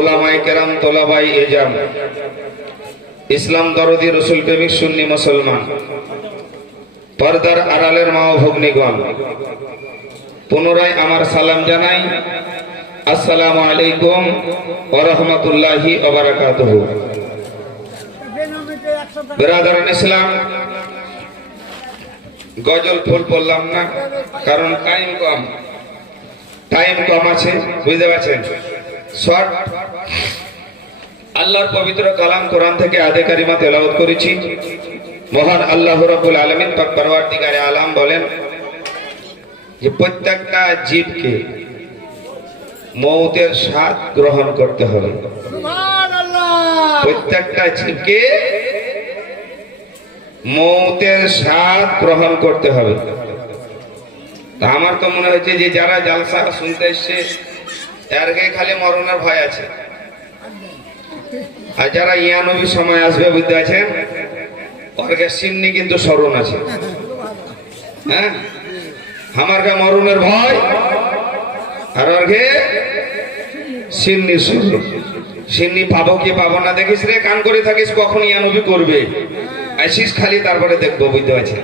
ওলামাই কেরাম, তোলাবাই এজাম ইসলাম দরদি রসুল প্রেমিক সুন্নি মুসলমান। পর্দার আড়ালের মা ও ভগ্নিগণ, পুনরায় আমার সালাম জানাই। আসসালামু আলাইকুম ওরহমতুল্লাহি ওবারাকাতুহু বেরাদারান ইসলাম, গজল ফুল পড়লাম না, কারণ টাইম কম। টাইম কম আছে, বুঝতে পারছেন? শর্ট আল্লাহর পবিত্র কালাম কোরআন থেকে আদে কারিমা তেলাওয়াত করেছি। মহান আল্লাহ রাব্বুল আলামিন পাক পরওয়ারদিগারে আলাম বলেন যে প্রত্যেকটা জীবকে মৌতের স্বাদ গ্রহণ করতে হবে। প্রত্যেকটা জীবকে মৌতের স্বাদ গ্রহণ করতে হবে। তা আমার তো মনে হচ্ছে যে যারা জালসা শুনতে এসছে তার গায়ে খালি মরণের ভয় আছে। আর যারা ইয়ানবী সময় আসবে, বুঝতে আছেন সিন্নি কিন্তু স্মরণ আছে। হ্যাঁ? আমার গে মরণের ভয়, আর ওর গে সিন্নি স্মরণ। সিন্নি পাবো কি পাবো না, দেখিস রে, কান করে থাকিস, কখন ইয়ানবী করবে। আসিস খালি, তারপরে দেখব, বুঝতে পারছেন?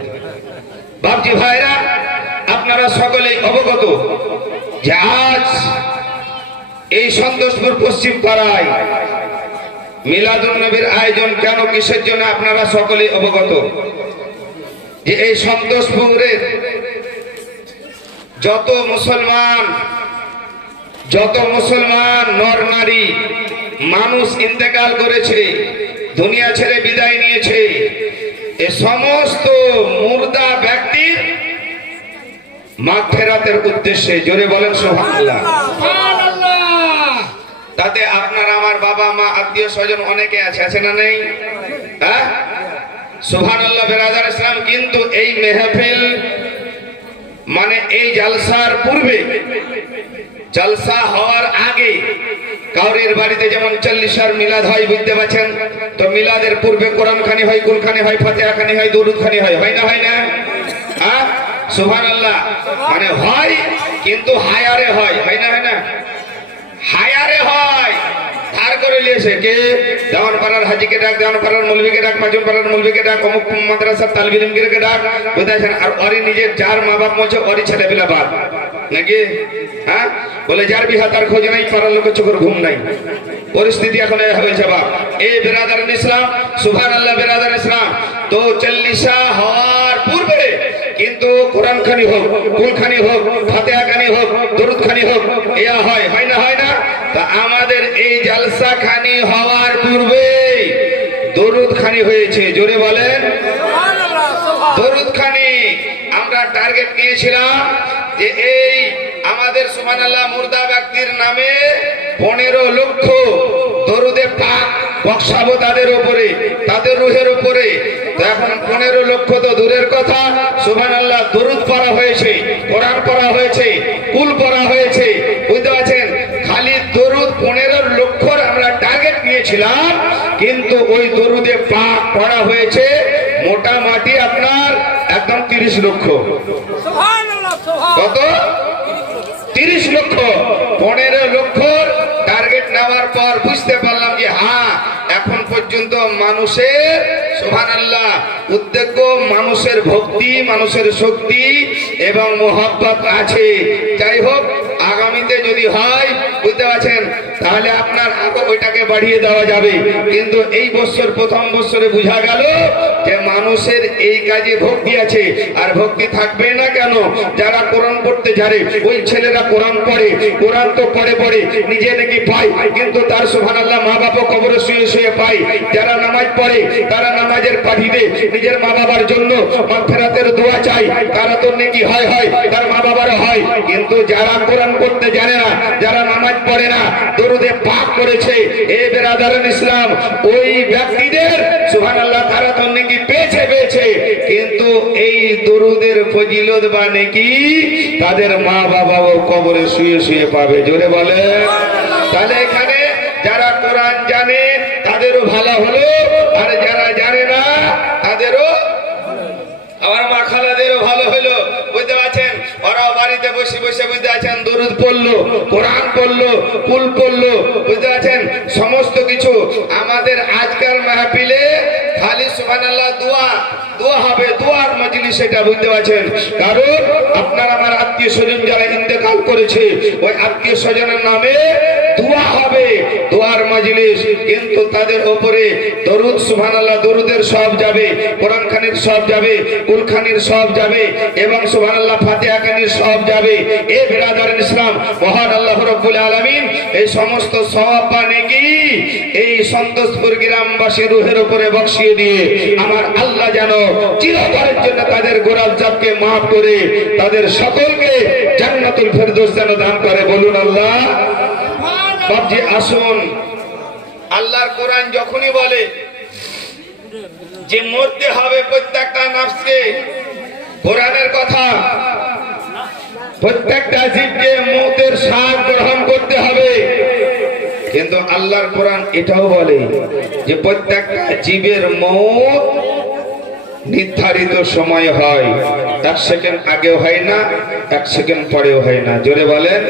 বাপজি ভাইরা, আপনারা সকলেই অবগত যে আজ এই সন্তোষপুর পশ্চিম পাড়ায় মিলাদুন নবীর আয়োজন কেন কিসের জন্য আপনারা সকলেই অবগত? যে এই সন্তোষপুরের যত মুসলমান যত মুসলমান নর নারী, মানুষ ইন্তেকাল করেছে, দুনিয়া ছেড়ে বিদায় নিয়েছে, এ সমস্ত মুর্দা ব্যক্তির মাগফেরাতের উদ্দেশ্যে জোরে বলেন সোহানুল্লাহ তাতে আপনার আমার বাবা মা, আত্মীয় স্বজন অনেকে আছে আছে না নেই? হ্যাঁ? সুবহানাল্লাহ, বেরাদার ইসলাম, কিন্তু এই মেহফিল মানে এই জালসার পূর্বে, জলসা হওয়ার আগে, কাউরির বাড়িতে যেমন চল্লিশার মিলাদ হয়, বুঝতে পারছেন? তো মিলাদের পূর্বে কোরআন খানি হয় কুলখানি হয়, ফাতেহা খানি হয়, দরুদ খানি হয় হয় না হয় না? হ্যাঁ? সুবহানাল্লাহ মানে হয়, কিন্তু হায়ারে হয় হয় না হয় না? হায়ারে হয়। ধার করে নিয়েছে কে? দেওয়ান পাড়ার হাজিকে ডাক দেওয়ান পাড়ার মৌলভীকে ডাক মাজুন পাড়ার মৌলভীকে ডাক, অমুক মাদ্রাসার তালবিলমগিরকে ডাক। বুঝতে আর অরি নিজের যার মা বাপ মধ্যে অরি ছেলে পেলা বাদ। নাকি? হ্যাঁ? বলে, যার বিহা তার খোঁজ নাই, পাড়ার লোকের চোখের ঘুম নাই। পরিস্থিতি এখন হয়েছে, বাপ। এ বেরাদার ইসলাম সুভান আল্লাহ বেরাদার ইসলাম তো চল্লিশা হওয়ার পূর্বে কিন্তু কোরআন খানি হোক কুল খানি হোক ফাতেহা খানি হোক দরুদ খানি হোক ইয়া হয় হয় না হয় না তা আমাদের এই জালসা খানি হওয়ার পূর্বে দরুদ খানি হয়েছে জোরে বলেন। দরুদ খানি আমরা টার্গেট নিয়েছিলাম যে এই আমাদের সুমান আল্লাহ মুর্দা ব্যক্তির নামে পনেরো লক্ষ দরুদে পাক বক্সাবো তাদের উপরে তাদের রুহের উপরে। এখন পনেরো লক্ষ তো দূরের কথা। সুমান আল্লাহ দরুদ পড়া হয়েছে কোরআন পড়া হয়েছে কুল পড়া হয়েছে বুঝতে পারছেন খালি দরুদ পনেরো লক্ষর আমরা টার্গেট কিন্তু ওই দরুদে পাক পড়া হয়েছে মোটামুটি আপনার একদম তিরিশ লক্ষ। কত? তিরিশ লক্ষ। পনেরো লক্ষ টার্গেট নেওয়ার পর বুঝতে পারলাম যে হ্যাঁ এখন পর্যন্ত মানুষের সোহান আল্লাহ উদ্যোগ মানুষের ভক্তি মানুষের শক্তি এবং মোহাব্বত আছে। যাই হোক আগামীতে যদি হয় বুঝতে পারছেন? তাহলে আপনার আগে ওইটাকে বাড়িয়ে দেওয়া যাবে। কিন্তু এই বছর প্রথম বছরে বোঝা গেল যে মানুষের এই কাজে ভক্তি আছে। আর ভক্তি থাকবে না কেন? যারা কোরআন পড়তে জানে ওই ছেলেরা কোরআন পড়ে। কোরআন তো পড়ে পড়ে, নিজে নাকি পায়। কিন্তু তার সুহান আল্লাহ মা বাবা কবরে শুয়ে শুয়ে পায়। যারা নামাজ পড়ে, তারা নামাজের পাঠিয়ে নিজের মা বাবার জন্য মাগফিরাতের দোয়া চাই তারা তো নাকি হয় হয়। তার মা বাবার হয়। কিন্তু যারা কোরআন পড়তে জানে না, যারা নামাজ পড়ে না, দরুদে পাক করেছে। এ বেরাদারান ইসলাম, ওই ব্যক্তিদের সুহান আল্লাহ তারা তো নাকি পেয়েছে পেয়েছে। কিন্তু এই দরুদের ফজিলত বা নাকি, তাদের মা বাবাও কবরে শুয়ে শুয়ে পাবে। জোরে বলে। তাহলে এখানে যারা কোরআন জানে, তাদেরও ভালো হলো, আর পড়ল, কোরআন পড়ল, কুল পড়ল, বুঝতে পারছেন? সমস্ত কিছু আমাদের আজকাল মাহফিলে খালি সুবহানাল্লাহ দোয়া দোয়া হবে, দোয়ার মজলিস সেটা বুঝতে পারছেন? কারণ আপনার আমার আত্মীয় স্বজন যারা ইন্তেকাল করেছে, ওই আত্মীয় স্বজনের নামে দোয়া হবে। দোয়ার মজলিস, কিন্তু তাদের উপরে দরুদ, সুবহানাল্লাহ, দরুদের সব যাবে, কোরআন খানির সব যাবে, কুল সব যাবে, এবং সুবহানাল্লাহ, ফাতিহা খানির সব যাবে। এ বিরাদার ইসলাম, মহান আল্লাহ রব্বুল আলামিন, এই সমস্ত সওয়াব বা নেকি, এই সন্তোষপুর গ্রামবাসী রুহের উপরে বক্সিয়ে দিয়ে আমার আল্লাহ যেন চিরতরের জন্য তাদের গোরাল জাতকে মাফ করে, তাদের সকলকে জান্নাতুল ফেরদৌস যেন দান করে। বলুন আল্লাহ। বাপজি আসুন। আল্লাহর কোরআন যখনই বলে যে মরতে হবে প্রত্যেকটা নাফসকে, কোরআনের কথা, প্রত্যেকটা জীবকে মৌতের স্বাদ গ্রহণ করতে হবে। কিন্তু আল্লাহর কোরআন এটাও বলে যে প্রত্যেকটা জীবের মত নির্ধারিত সময় হয়। এক সেকেন্ড আগেও হয় না, এক সেকেন্ড পরেও হয় না। জোরে বলেন।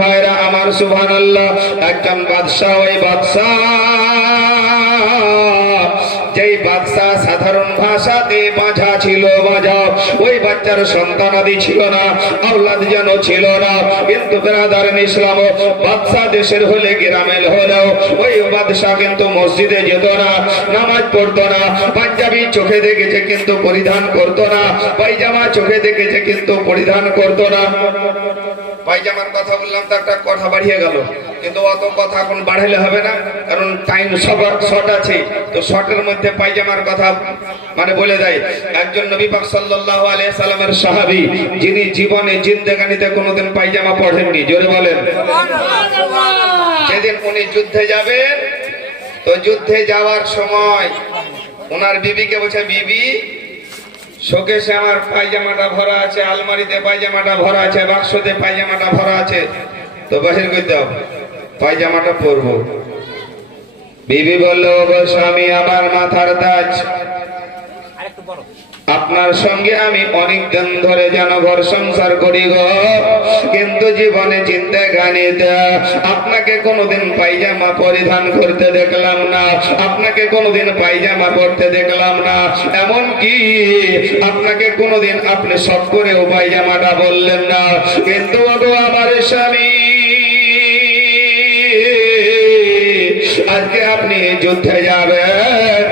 ভাইরা আমার সুবহান আল্লাহ একজন বাদশাহ, ওই বাদশাহ, যেই বাদশাহ সাধারণ ভাষাতে বাঁধা ছিল, বাঁধা, ওই বাচ্চার সন্তানাদি ছিল না, আওলাদ যেন ছিল না। কিন্তু বেরাদার ইসলাম, বাদশাহ দেশের হলে গ্রামের হলেও, ওই বাদশাহ কিন্তু মসজিদে যেত না, নামাজ পড়তো না, পাঞ্জাবি চোখে দেখেছে কিন্তু পরিধান করতো না পাইজামা চোখে দেখেছে কিন্তু পরিধান করতো না। পায়জামার কথা বললাম তো একটা কথা বাড়িয়ে গেল। কিন্তু অত কথা এখন বাড়াইলে হবে না কারণ টাইম সবার শর্ট আছে। তো শর্টের মধ্যে পায়জামার কথা মানে বলে দেয় একজন নবী পাক সাল্লাল্লাহু আলাইহি সাল্লামের সাহাবী যিনি জীবনে জিন্দেগানিতে কোনোদিন পায়জামা পড়েননি জোরে বলেন। যেদিন উনি যুদ্ধে যাবেন তো যুদ্ধে যাওয়ার সময় ওনার বিবিকে বলছে বিবি শোকেশে আমার পায়জামাটা ভরা আছে, আলমারিতে পায়জামাটা ভরা আছে, বাক্সতে পায়জামাটা ভরা আছে। তো বাহির করে দাও পায়জামাটা পরবো। বিবি বলল, "ওগো স্বামী, আমার মাথার তাজ আপনার সঙ্গে আমি অনেক দিন ধরে যেন ঘর সংসার করি গো। কিন্তু জীবনে চিন্তা গানিতে আপনাকে কোনোদিন পায়জামা পরিধান করতে দেখলাম না, আপনাকে কোনোদিন পায়জামা পরতে দেখলাম না। এমন কি আপনাকে কোনোদিন আপনি সব করেও পায়জামাটা বললেন না। কিন্তু আমার স্বামী, আজকে আপনি যুদ্ধে যাবেন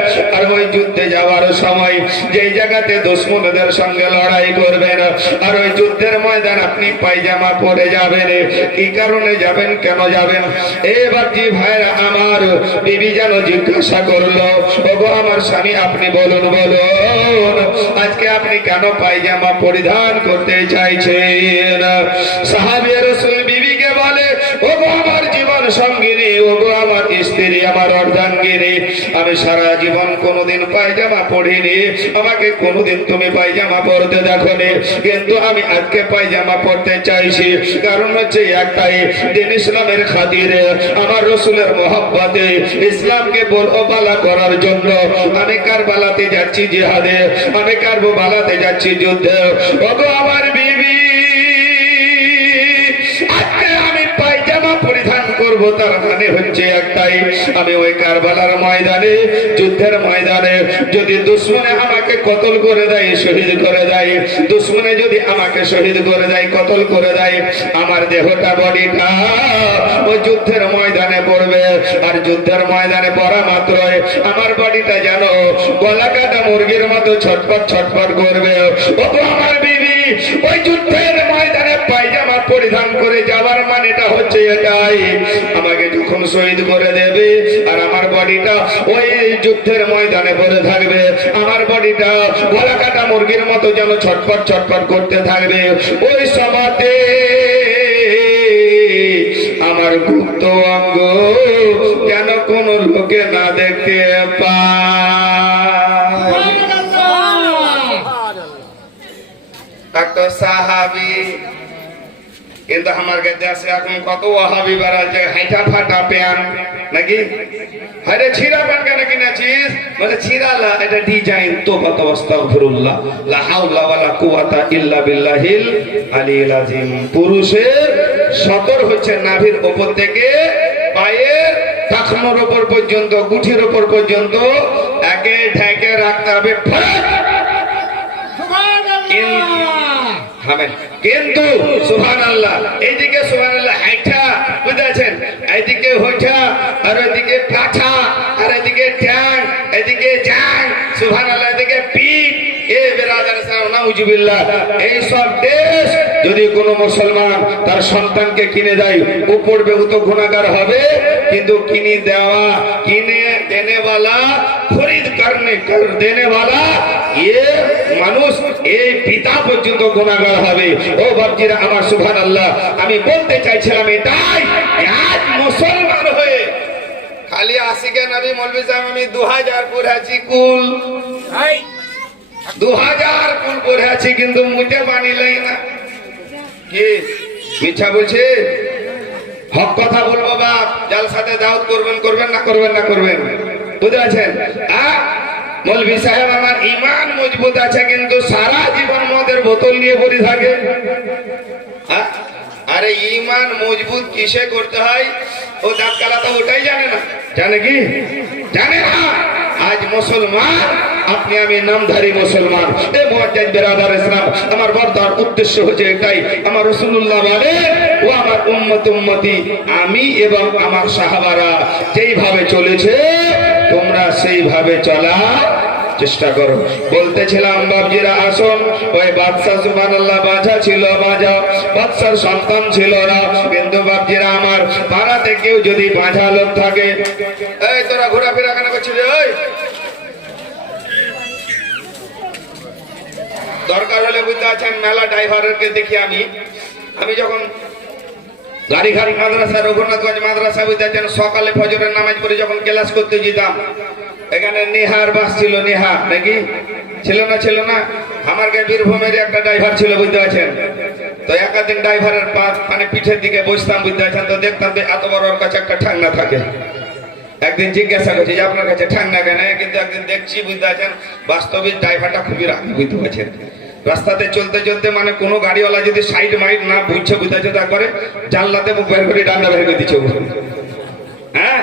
আর ওই যুদ্ধে যাওয়ার সময় যেই জায়গাতে দুশ্মনদের সঙ্গে লড়াই করবেন, আর ওই যুদ্ধের ময়দান আপনি পায়জামা পরে যাবেন। কি কারণে যাবেন, কেন যাবেন? এবার জি ভাইরা আমার বিবি যেন জিজ্ঞাসা করল, ওগো, আমার স্বামী, আপনি বলুন বলুন, আজকে আপনি কেন পায়জামা পরিধান করতে চাইছেন? সাহাবিয়া রসুল বিবিকে বলে, ওগো, আমার জীবন সঙ্গিনী ওগো আমার স্ত্রী, আমার অর্ধাঙ্গিনী, আমি সারা জীবন কোনোদিন পায়জামা পড়িনি আমাকে কোনোদিন তুমি পায়জামা পরতে দেখো কিন্তু আমি আজকে পায়জামা পরতে চাইছি। কারণ হচ্ছে একটাই, দিন ইসলামের খাতিরে আমার রসুলের মোহাব্বতে ইসলামকে বল বালা করার জন্য আমি কারবালাতে যাচ্ছি জিহাদে, আমি কারবালাতে যাচ্ছি যুদ্ধে। ওগো আমার বিবি! করব মানে হচ্ছে একটাই। আমি ওই কারবালার ময়দানে, যুদ্ধের ময়দানে, যদি দুশ্মনে আমাকে কতল করে দেয়, শহীদ করে দেয়, দুশ্মনে যদি আমাকে শহীদ করে দেয়, কতল করে দেয়, আমার দেহটা বডিটা ওই যুদ্ধের ময়দানে পড়বে। আর যুদ্ধের ময়দানে পড়া মাত্রই আমার বডিটা যেন গলা কাটা মুরগির মতো ছটপট ছটপট করবে। ও আমার বিবি, ওই যুদ্ধের ময়দানে পায়জামা পরিধান করে যাওয়ার মানেটা হচ্ছে এটাই। আমাকে যখন শহীদ করে দেবে আর আমার বডিটা ওই যুদ্ধের ময়দানে পড়ে থাকবে। আমার বডিটা গলা কাটা মুরগির মতো যেন ছটপট ছটপট করতে থাকবে। ওই সমাতে আমার গুপ্ত অঙ্গ যেন কোন লোকে না দেখতে পায়। সাহাবি কিন্তু আমার কাছে আছে এখন কত ওয়াহাবি বাড়াচ্ছে হাইটা ফাটা প্যান নাকি? আরে ছিঁড়া প্যান কেন কিনেছিস বলে ছিঁড়ালা এটা ডিজাইন তো কত আস্তাগফিরুল্লাহ। লা হাওলা ওয়ালা কুওয়াতা ইল্লা বিল্লাহিল আলিল আযীম। পুরুষের সতর হচ্ছে নাভির উপর থেকে পায়ের টাকনোর ওপর পর্যন্ত গুঠির ওপর পর্যন্ত একে ঢেকে রাখতে হবে। থামেন। কিন্তু সুহান আল্লাহ এইদিকে সুহান আল্লাহ হাইঠা, বুঝেছেন? এইদিকে হইঠা, আর ওইদিকে পাঠা, আর এদিকে ট্যাং এদিকে জাং সুহান আল্লাহ এদিকে পিঠ দেশ যদি কোনো মুসলমান তার সন্তানকে কিনে দেয় তো হবে, কিন্তু কিনে দেওয়া, কিনে দেনেওয়ালা করনে কর দেনেওয়ালা এ মানুষ এই পিতা পর্যন্ত গুণাগার হবে। ও বাপজিরা আমার সুভান আল্লাহ আমি বলতে চাইছিলাম এটাই আজ মুসলমান হয়ে খালি আশিকে নবী মৌলবী সাহেব আমি দু হাজার পড়েছি কুল। দু হাজার কুল পড়েছি কিন্তু মুখে পানি লাই না। কি? মিথ্যা বলছে? হক কথা বলব বাপ যার সাথে দাওয়াত করবেন করবেন না করবেন না করবেন। সাহেব, আমার ইমান মজবুত আছে, কিন্তু সারা জীবন মদের নিয়ে থাকে। আরে ইমান মজবুত কিসে করতে হয়? ও কালাতা ওটাই জানে না। জানে কি? জানে না। আজ আপনি আমি নামধারী মুসলমান। ইসলাম, আমার বর্তার উদ্দেশ্য হচ্ছে এটাই। আমার রাসূলুল্লাহ বলেন ও আমার উম্মত উম্মতি, আমি এবং আমার সাহাবারা যেইভাবে চলেছে তোমরা সেইভাবে চলা চেষ্টা করো। বলতেছিলাম বাবজিরা আসুন ওই বাদশা সুবহানাল্লাহ বাজা ছিল বাজা বাদশার সন্তান ছিল না। কিন্তু বাবজিরা আমার পাড়াতে কেউ যদি বাঁধা লোক থাকে, এই তোরা ঘোরাফেরা কেন করছিস দরকার হলে বুঝতে পারছেন, মেলা ড্রাইভারকে দেখি আমি। আমি যখন গাড়ি গাড়ি মাদ্রাসা, রঘুনাথগঞ্জ মাদ্রাসা পারছেন? সকালে ফজরের নামাজ পড়ে যখন ক্লাস করতে যেতাম, এখানে নিহার বাস ছিল, নিহার, নাকি? ছিল না ছিল না? আমার গায়ে বীরভূমের একটা ড্রাইভার ছিল, বুঝতে পারছেন? তো একাদিন ড্রাইভারের মানে পিঠের দিকে বসতাম, বুঝতে পারছেন? তো দেখতাম যে এত বড় ওর কাছে একটা ঠান্ডা থাকে। একদিন জিজ্ঞাসা করছি, যে আপনার কাছে ঠান্ডা কেন? কিন্তু একদিন দেখছি, বুঝতে পারছেন? বাস্তবিক ড্রাইভারটা খুবই রাখি বুঝতে পারছেন? রাস্তাতে চলতে চলতে মানে কোনো গাড়িওয়ালা যদি সাইড মাইড না বুঝছে বুঝাচ্ছে তারপরে জানলাতে বের করে ডান্ডা বের করে দিচ্ছে হ্যাঁ?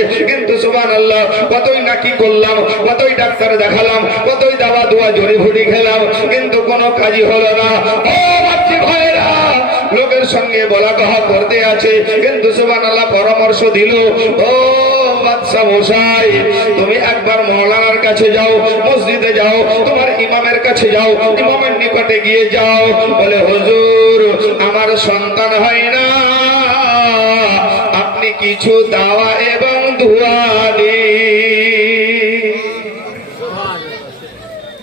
কিন্তু সুবান আল্লাহ কতই নাকি করলাম, কতই ডাক্তার দেখালাম, কতই দাবা দোয়া জড়ি ভুড়ি খেলাম, কিন্তু কোনো কাজই হলো না। লোকের সঙ্গে বলা কহা করতে আছে, কিন্তু সুবান আল্লাহ পরামর্শ দিল, ও তুমি একবার কাছে যাও, মসজিদে যাও, তোমার ইমামের কাছে যাও, ইমামের নিকটে গিয়ে যাও। বলে, হুজুর, আমার সন্তান হয় না। আপনি কিছু দাওয়া এবং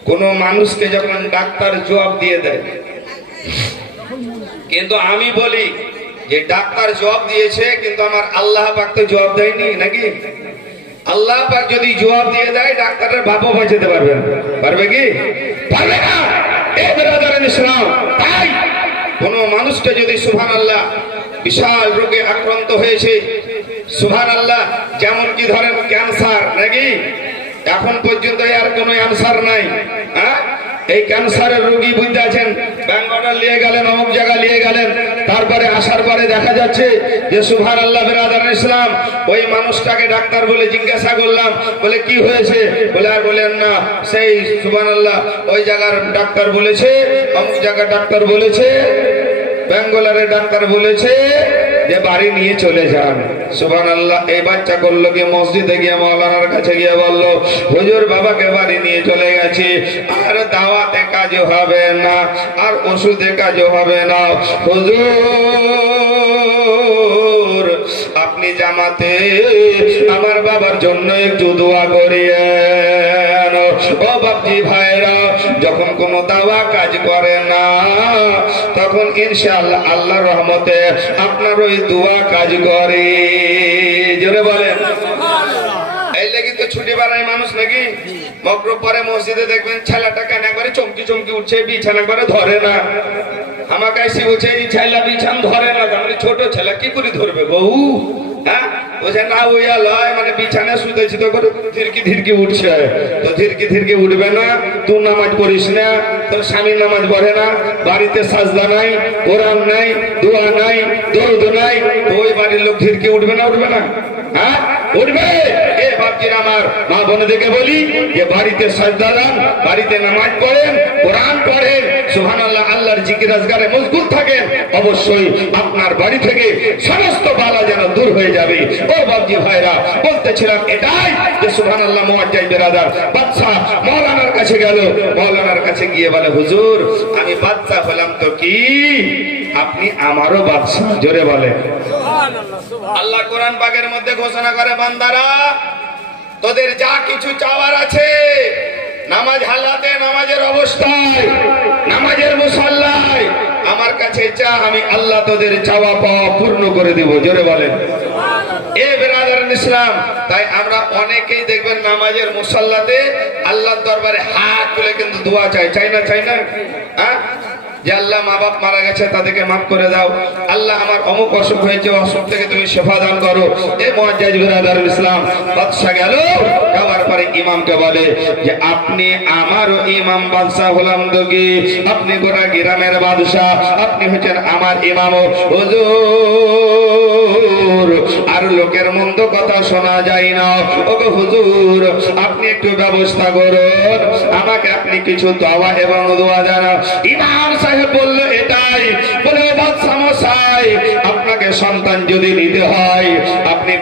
কোন মানুষকে যখন ডাক্তার জবাব দিয়ে দেয়, কিন্তু আমি বলি যে ডাক্তার জবাব দিয়েছে, কিন্তু আমার আল্লাহ পাক তো জবাব দেয়নি, নাকি? আল্লাহ পাক যদি জবাব দিয়ে দেয়, ডাক্তারের বাপও বাঁচাতে পারবে পারবে কি? পারবে না। কোন মানুষকে যদি সুবহান আল্লাহ বিশাল রোগে আক্রান্ত হয়েছে সুবহান আল্লাহ যেমন কি ধরেন ক্যান্সার নাকি? এখন পর্যন্ত আর কোনো অ্যান্সার নাই হ্যাঁ? এই ক্যান্সারের রোগী বুঝতে আছেন ব্যাঙ্গটা নিয়ে গেলেন, অমুক জায়গা নিয়ে গেলেন, তারপরে আসার পরে দেখা যাচ্ছে যে সুভান আল্লাহ বিরাদার ইসলাম, ওই মানুষটাকে ডাক্তার বলে জিজ্ঞাসা করলাম, বলে কি হয়েছে? বলে আর বলেন না, সেই সুভান আল্লাহ ওই জায়গার ডাক্তার বলেছে, অমুক জায়গার ডাক্তার বলেছে, ব্যাঙ্গলারের ডাক্তার বলেছে যে বাড়ি নিয়ে চলে যান। সুবান আল্লাহ এই বাচ্চা করল গিয়ে মসজিদে গিয়ে মৌলানার কাছে গিয়ে বলল, হুজুর, বাবাকে বাড়ি নিয়ে চলে গেছে। আর দাওয়াতে কাজ হবে না, আর ওষুধে কাজ হবে না। হুজুর, আপনি জামাতে আমার বাবার জন্য একটু দোয়া করিয়েন। ও বাপজি ভাইরা, যখন কোনো দাওয়া কাজ করে না তখন ইনশাআল্লাহ আল্লাহর রহমতে আপনার ওই দোয়া কাজ করে। জোরে বলেন। ছুটি বাড়ায় মানুষ নাকি? মগরব পরে মসজিদে দেখবেন ছেলেটা কেন একবারে চমকি চমকি উঠছে বিছান একবারে ধরে না। আমাকে এসে বলছে এই ছেলে বিছান ধরে না। ছোট ছেলে কি করে ধরবে বউ? হ্যাঁ? বলছে না ওইয়া লয় মানে বিছানা শুতেছি তো করে ধীরকি ধীরকি উঠছে। তো ধীরকি ধীরকি উঠবে না তুই নামাজ পড়িস না তোর স্বামী নামাজ পড়ে না, বাড়িতে সাজদা নাই, কোরআন নাই, দোয়া নাই, দরুদ নাই, তো ওই বাড়ির লোক ঢিরকে উঠবে না উঠবে না। হ্যাঁ? উঠবে। এ বাপজির আমার মা বোনদেরকে বলি যে বাড়িতে সাজদা দেন, বাড়িতে নামাজ পড়েন, কোরআন পড়েন, সুবহানাল্লাহ, আল্লাহর জিকির আজগারে মজগুল থাকেন, অবশ্যই আপনার বাড়ি থেকে সমস্ত বালা যেন দূর হয়ে যাবে। ও বাবজি ভাইরা, বলতেছিলাম এটাই যে সুবহানাল্লাহ মুআজ্জাজ বেরাদার বাদশা মাওলানার কাছে গেল মাওলানার কাছে গিয়ে বলে, হুজুর, আমি বাদশা হলাম তো কি? আপনি আমারও বাদশা জোরে বলে আল্লাহ কোরআন পাকের মধ্যে ঘোষণা করে বান্দারা তোদের যা কিছু চাওয়ার আছে নামাজ হালাতে নামাজের অবস্থায় নামাজের মুসাল্লায় আমার কাছে চা আমি আল্লাহ তোদের চাওয়া পাওয়া পূর্ণ করে দেব জোরে বলেন। এ বেরাদার ইসলাম তাই আমরা অনেকেই দেখবেন নামাজের মুসাল্লাতে আল্লাহর দরবারে হাত তুলে কিন্তু দোয়া চাই চাই না চাই না? হ্যাঁ? যে আল্লাহ মা বাপ মারা গেছে, তাদেরকে মাফ করে দাও। আল্লাহ আমার অমুক অসুখ হয়েছে, অসুখ থেকে তুমি শেফা দান করো। এ মহাজাজ ইসলাম বাদশা গেল। যাওয়ার পরে ইমামকে বলে যে, আপনি আমারও ইমাম বাদশাহ হলাম দগি। আপনি গোটা গ্রামের বাদশাহ। আপনি হচ্ছেন আমার ইমাম হুজুর আর লোকের মন্দ কথা শোনা যায় না। ওগো হুজুর, আপনি একটু ব্যবস্থা করুন। আমাকে আপনি কিছু দোয়া এবং দোয়া জানা ইমাম সাহেব বলল, এটাই। বলে, "ও মশাই আপনাকে সন্তান যদি নিতে হয়, আপনি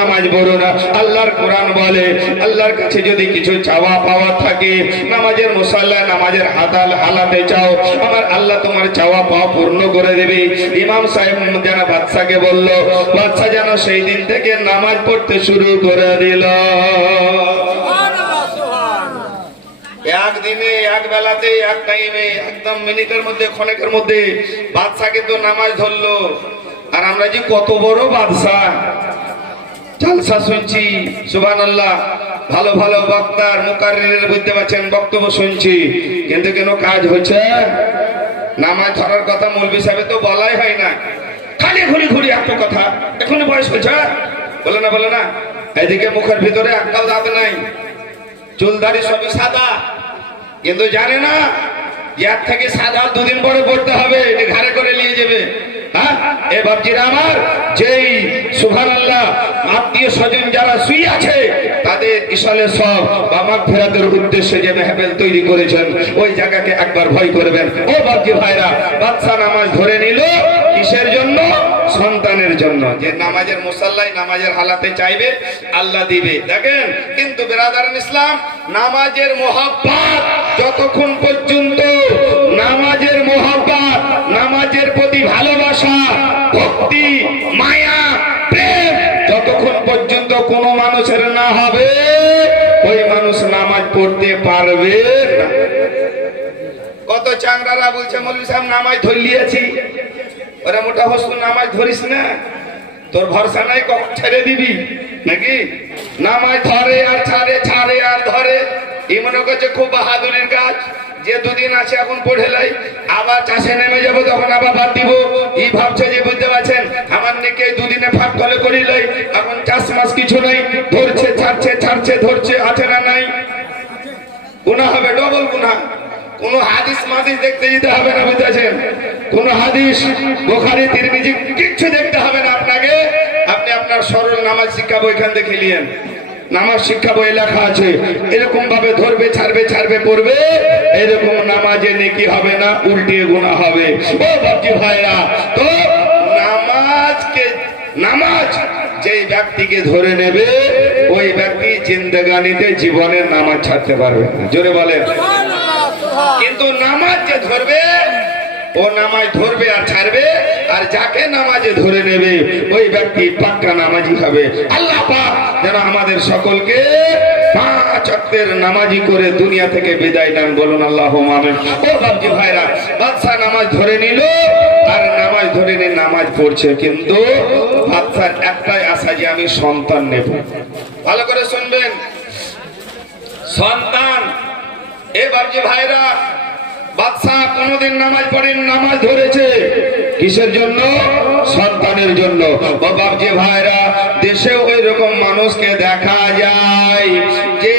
নামাজ পড়ুন। আল্লাহর কোরআন বলে, আল্লাহর কাছে যদি কিছু চাওয়া পাওয়া থাকে, নামাজের মুসাল্লা, নামাজের হাতাল হালাতে চাও, আমার আল্লাহ তোমার চাওয়া পাওয়া পূর্ণ করে দেবে। ইমাম সাহেব যেন বাদশাকে বলল, বাদশা যেন সেই দিন থেকে নামাজ পড়তে শুরু করে দিল। একদিনে এক বেলাতে এক টাইমে একদম মিনিটের মধ্যে, ক্ষণেকের মধ্যে বাদশা কিন্তু নামাজ ধরলো। আর আমরা যে কত বড় বাদশা জালসা শুনছি সুবান ভালো ভালো বক্তার মুকারির বুঝতে পারছেন, বক্তব্য শুনছি। কিন্তু কেন কাজ হচ্ছে? নামাজ ধরার কথা মৌলবি সাহেব তো বলাই হয় না। খালি ঘুরি ঘুরি একটা কথা। এখন বয়স হচ্ছে বলে না বলে না। এদিকে মুখের ভিতরে একটাও দাঁত নাই। চুলদারি সবই সাদা। কিন্তু জানে না ইয়ার থেকে সাদা দুদিন পরে পড়তে হবে ঘাড়ে করে নিয়ে যাবে। হ্যাঁ? এ আমার, যেই স্বজন যারা শুয়ে আছে, তাদের সব জায়গাকে একবার ভয় করবেন। ও ভাইরা নামাজ ধরে নিল কিসের জন্য? সন্তানের জন্য। যে নামাজের মুসাল্লাই নামাজের হালাতে চাইবে, আল্লাহ দিবে। দেখেন, কিন্তু বেরাদারান ইসলাম, নামাজের মোহাব্বাত যতক্ষণ পর্যন্ত নামাজের মোহাব্বাত, নামাজের প্রতি ভালোবাসা, ভক্তি, মায়া, প্রেম, যতক্ষণ পর্যন্ত কোনো মানুষের না হবে, ওই মানুষ নামাজ পড়তে পারবে কত চাংরারা বলছে মৌলভী সাহেব, নামাজ ধরলিয়েছি। ওরা মোটা বস্তু, নামাজ ধরিস না। তোর ভরসা নাই কখন ছেড়ে দিবি নাকি? নামাজ ধরে আর ছাড়ে ছাড়ে আর ধরে। এই মনে করছে খুব বাহাদুরির কাজ। যে দুদিন আছে এখন পড়ে লাই আবার চাষে নেমে যাব, তখন আবার বাদ দিব। এই ভাবছে যে বুঝতে পারছেন? আমার নাকি দুদিনে ফাঁক তলে করি লাই। এখন চাষ মাস কিছু নাই, ধরছে, ছাড়ছে ছাড়ছে, ধরছে, আছে না নাই। গুণা হবে ডবল গুণা। কোন হাদিস মাদিস দেখতে যেতে হবে না বুঝতেছেন কোন হাদিস, বোখারি, তিরমিজি, কিচ্ছু দেখতে হবে না আপনাকে। আপনি আপনার সরল নামাজ শিক্ষা বইখান দেখে নিয়েন। নামাজ শিক্ষা বই লেখা আছে এরকম ভাবে ধরবে ছাড়বে ছাড়বে পড়বে এরকম নামাজে নেকি হবে না উল্টিয়ে গুণা হবে। ও বাপজি ভাইরা তো নামাজকে নামাজ যেই ব্যক্তিকে ধরে নেবে ওই ব্যক্তি জিন্দগানিতে জীবনের নামাজ ছাড়তে পারবে না। জোরে বলেন। কিন্তু নামাজ যে ধরবে ও নামাজ ধরবে আর ছাড়বে, আর যাকে নামাজে ধরে নেবে, ওই ব্যক্তি পাক্কা নামাজি হবে। আল্লাহ পাক যেন আমাদের সকলকে পাঁচ অক্তের নামাজি করে দুনিয়া থেকে বিদায় দান বলুন আল্লাহ আমিন। ও বাবজি ভাইরা, বাদশাহ নামাজ ধরে নিল, আর নামাজ ধরে নিয়ে নামাজ পড়ছে, কিন্তু বাদশার একটাই আশা যে আমি সন্তান নেব। ভালো করে শুনবেন। সন্তান। এ যে ভাইরা বাদশাহ কোনদিন নামাজ পড়েন, নামাজ ধরেছে। কিসের জন্য? সন্তানের জন্য। ও বাবজি ভাইরা দেশে ওই রকম মানুষকে দেখা যায় যে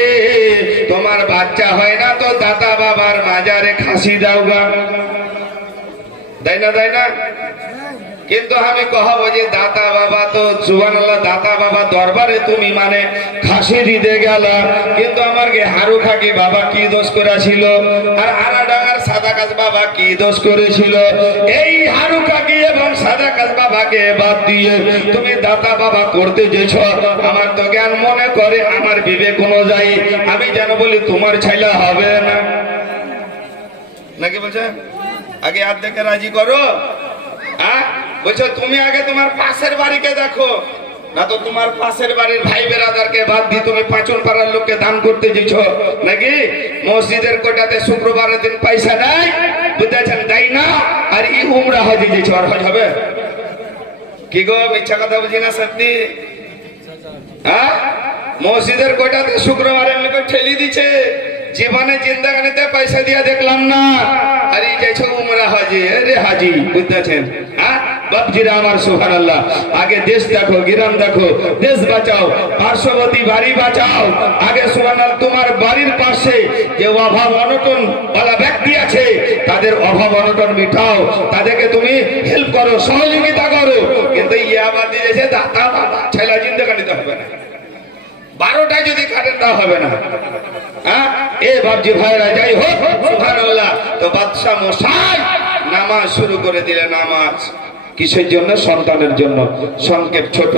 তোমার বাচ্চা হয় না তো দাদা বাবার মাজারে খাসি দাও গা। তাই না তাই না? কিন্তু আমি কহাবো যে দাতা বাবা তো সুবান দাতা বাবা দরবারে তুমি মানে খাসি দিতে গেল। কিন্তু আমার হারু খাকি বাবা কি দোষ করেছিল? আর কাজ বাবা কি দোষ করেছিল? এই হারু খাকি এবং সাদা কাজ বাবাকে বাদ দিয়ে তুমি দাতা বাবা করতে যেছ, আমার তো জ্ঞান মনে করে, আমার বিবেক অনুযায়ী। আমি যেন বলি, তোমার ছেলে হবে না। নাকি বলছে? আগে হাত দেখে রাজি করো। বলছো, তুমি আগে তোমার পাশের বাড়িকে দেখো। না তো তোমার পাশের বাড়ির ভাই বেরাদারকে বাদ দিয়ে তুমি পাঁচন পাড়ার লোককে দান করতে যেছ নাকি? মসজিদের কোটাতে শুক্রবারের দিন পয়সা নাই বুঝতেছেন তাই না, আর ই উমরা হজে যেছ আর হজ হবে? কি গো, মিথ্যা কথা বুঝি না সত্যি? হ্যাঁ? মসজিদের কোটাতে শুক্রবারের লোকে ঠেলি দিছে, জীবনে জিন্দাগানিতে পয়সা দিয়া দেখলাম না। আর এই যাইছো উমরা হাজি রে হাজি বুঝতেছেন হ্যাঁ? বাপজিরা আমার সুহান আল্লাহ আগে দেশ দেখো, গ্রাম দেখো, দেশ বাঁচাও, পার্শ্ববর্তী বাড়ি বাঁচাও। আগে সুহান তোমার বাড়ির পাশে যে অভাব অনটন বলা ব্যক্তি আছে, তাদের অভাব অনটন মিটাও। তাদেরকে তুমি হেল্প করো, সহযোগিতা করো। কিন্তু ইয়ে আবার দিয়েছে দাদা ছেলা জিন্দাগানিতে হবে না। বারোটা যদি কাটেন তা হবে না। হ্যাঁ? এ বাবজি ভাইরা, যাই হোক তো বাদশা মশাই, নামাজ শুরু করে দিলে নামাজ। কিসের জন্য? সন্তানের জন্য। সংক্ষেপ ছোট।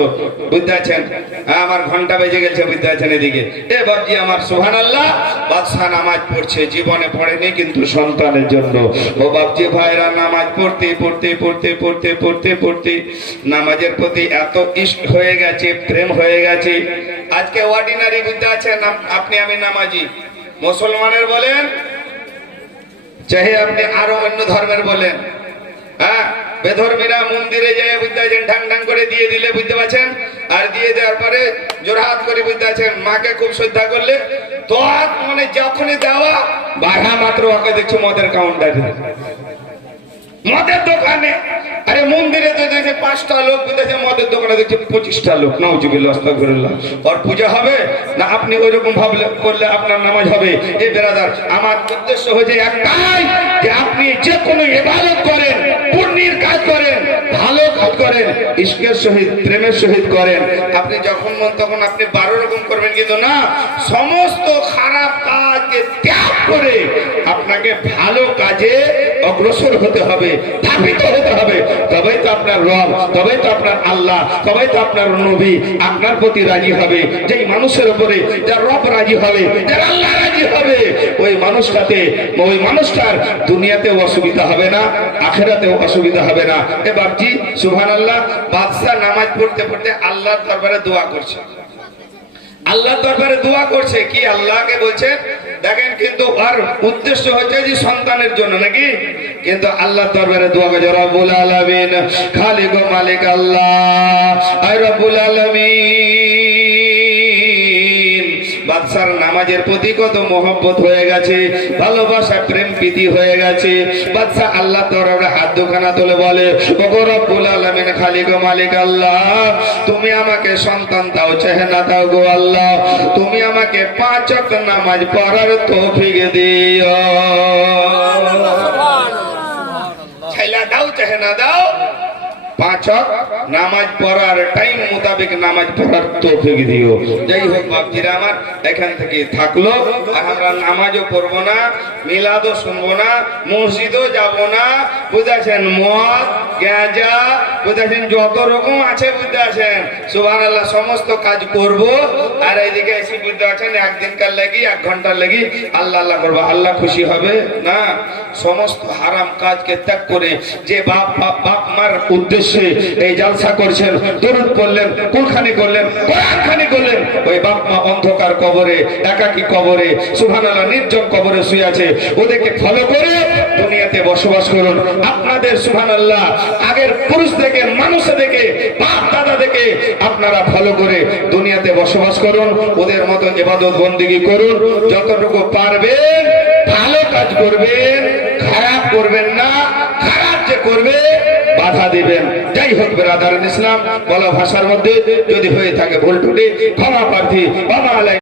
বুঝতে আছেন হ্যাঁ, আমার ঘণ্টা বেজে গেছে বুঝতে আছেন এদিকে। এ বাবজি আমার সুহান আল্লাহ বাদশাহ নামাজ পড়ছে জীবনে পড়েনি কিন্তু সন্তানের জন্য। ও বাবজি ভাইরা নামাজ পড়তে পড়তে পড়তে পড়তে পড়তে পড়তে নামাজের প্রতি এত ইষ্ট হয়ে গেছে প্রেম হয়ে গেছে। আজকে অর্ডিনারি বুঝতে আছেন আপনি আমি নামাজি। মুসলমানের বলেন চাহে আপনি আরও অন্য ধর্মের বলেন। হ্যাঁ বেধর্মীরা মন্দিরে যায় বুঝতে ঢাং ঢাং করে দিয়ে দিলে বুঝতে পারছেন? আর দিয়ে দেওয়ার পরে জোরহাত করে বুঝতে পারছেন, মাকে খুব শ্রদ্ধা করলে তো মানে যখনই দেওয়া বাধা মাত্র ওকে দেখছ মদের কাউন্টারে মদের দোকানে, আরে মন্দিরে তো পাঁচটা লোক মদের দোকানে দেখছে পঁচিশটা লোক। নাও জুবিল আস্তাগফিরুল্লাহ ওর পূজা হবে? না, আপনি ওই রকম ভাবলে করলে আপনার নামাজ হবে। এই বেরাদার, আমার উদ্দেশ্য একটাই, যে আপনি যে কোনো ইবাদত করেন কাজ করেন ভালো কাজ করেন ইশকের সহিত প্রেমের সহিত করেন। আপনি যখন মন তখন আপনি বারো রকম করবেন, কিন্তু না, সমস্ত খারাপ কাজকে ত্যাগ করে আপনাকে ভালো কাজে অগ্রসর হতে হবে ধাবিত হতে হবে। তবেই তো আপনার রব, তবেই তো আপনার আল্লাহ, তবেই তো আপনার নবী আপনার প্রতি রাজি হবে। যেই মানুষের উপরে যার রব রাজি হবে, যার আল্লাহ রাজি হবে, ওই মানুষটাতে, ওই মানুষটার দুনিয়াতেও অসুবিধা হবে না, আখেরাতেও অসুবিধা হবে না। এবার জি সুহান আল্লাহ বাদশাহ নামাজ পড়তে পড়তে আল্লাহর দরবারে দোয়া করছে। আল্লাহ দরবারে দোয়া করছে কি? আল্লাহকে বলছে, দেখেন কিন্তু আর উদ্দেশ্য হচ্ছে যে সন্তানের জন্য নাকি? কিন্তু আল্লাহ দরবারে দোয়া করছে রব্বুল আলামিন, খালিক মালিক আল্লাহ আয় রব্বুল আলামিন। নামাজের প্রতি কত মহব্বত হয়ে গেছে ভালোবাসা প্রেম প্রীতি হয়ে গেছে। বাদশাহ আল্লাহ দরবারে হাত দুখানা তুলে বলে রব্বুল আলামিন খালিক ও মালিক আল্লাহ তুমি আমাকে সন্তান দাও চেহারা দাও গো আল্লাহ। তুমি আমাকে পাঁচ নামাজ পড়ার তৌফিক দিও। ছেলা দাও চেহারা দাও। নামাজ পড়ার টাইম মোতাবেক নামাজ পড়ার দিও। যাই হোক, বাপজিরা আমার, এখান থেকে থাকল। আর আমরা নামাজও পড়ব না, মিলাদও শুনব না, মসজিদও যাব না। বুঝেছেন, মদ গাঁজা বুঝেছেন, যত রকম আছে বুঝতে আছেন সুবান আল্লাহ সমস্ত কাজ করব। আর এইদিকে এসে বুঝতে আছেন একদিনকার লাগি এক ঘণ্টার লাগি আল্লাহ আল্লাহ করব। আল্লাহ খুশি হবে, না? সমস্ত হারাম কাজকে ত্যাগ করে যে বাপ বাপ বাপ মার উদ্দেশ্যে এই জালসা করছেন তরুণ করলেন কুলখানি করলেন, কোরআনখানি করলেন। ওই বাপ মা অন্ধকার কবরে, একাকি কবরে, সুবহানাল্লাহ, নির্জন কবরে শুয়ে আছে। ওদেরকে ফলো করে দুনিয়াতে বসবাস করুন। আপনাদের সুহান আল্লাহ আগের পুরুষ থেকে মানুষ থেকে বাপ দাদা থেকে আপনারা ফলো করে দুনিয়াতে বসবাস করুন। ওদের মতো এবাদত বন্দিগি করুন। যতটুকু পারবেন, ভালো কাজ করবেন, খারাপ করবেন না, খারাপ যে করবে বাধা দিবেন। যাই হোক বেরাদার ইসলাম, বলা ভাষার মধ্যে যদি হয়ে থাকে ভুল টুটি ক্ষমা প্রার্থী, বাবা